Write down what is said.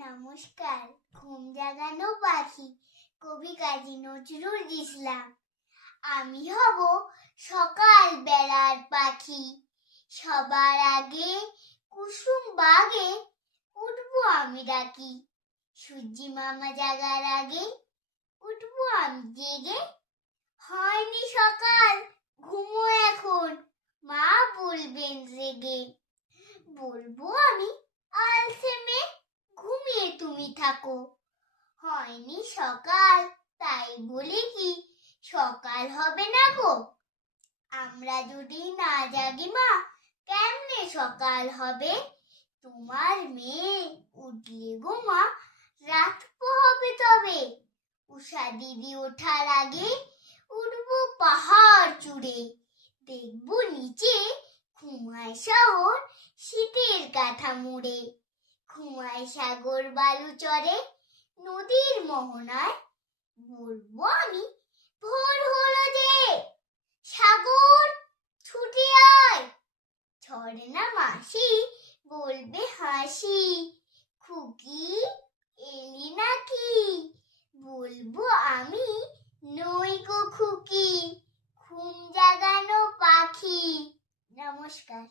নমস্কার। ঘুম জাগানো পাখি, কবি কাজী নজরুল ইসলাম। আমি হব সকাল বেলার পাখি, সবার আগে কুসুম বাগে উঠবো আমি ডাকি। সূর্যি মামা জাগার আগে উঠবো আমি জেগে। হয়নি সকাল, ঘুমো এখন, মা বলবেন জেগে। বলবো আমি আলসে মেয়ে, ঘুমিয়ে তুমি থাকো। হয়নি সকাল, তাই বলে কি সকাল হবে না গো? আমরা যদি না জাগি মা, কেমনে সকাল হবে? তোমার মেয়ে উঠলে গো মা, রাত হবে তবে। উষা দিদি ওঠার আগে উঠবো পাহাড় চূড়ে। দেখবো নিচে ঘুমায় শহর শীতের কাঁথা মুড়ে। ঘুমায় সাগর বালু চরে নদীর মোহনায়। বলবো আমি ভোর হলো যে, সাগর ছুটে আয়। ঝরে না মাসি বলবে হাসি, খুকি এলি নাকি? বলবো আমি নই গো খুকি, ঘুম জাগানো পাখি। নমস্কার।